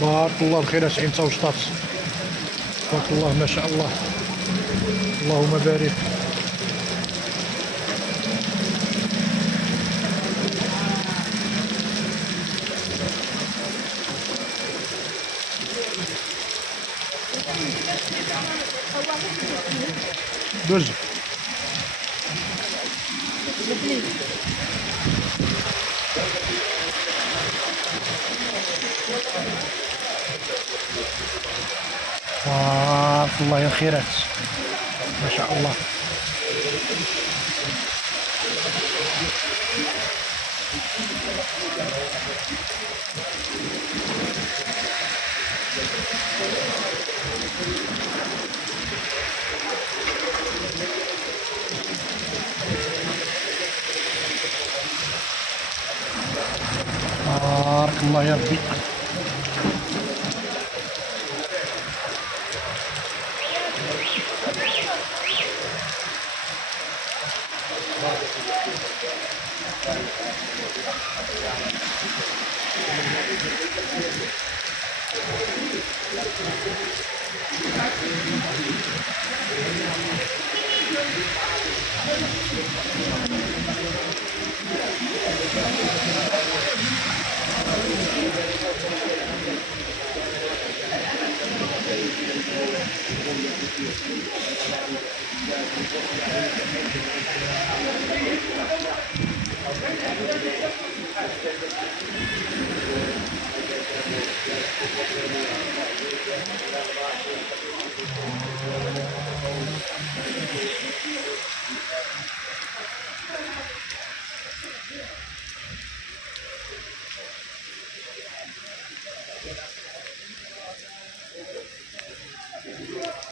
بارك الله بخير اسعين انت وسطات. تبارك الله ما شاء الله. اللهم بارك. دوز. بارك الله يا خيرات ما شاء الله. بارك الله يا ربي.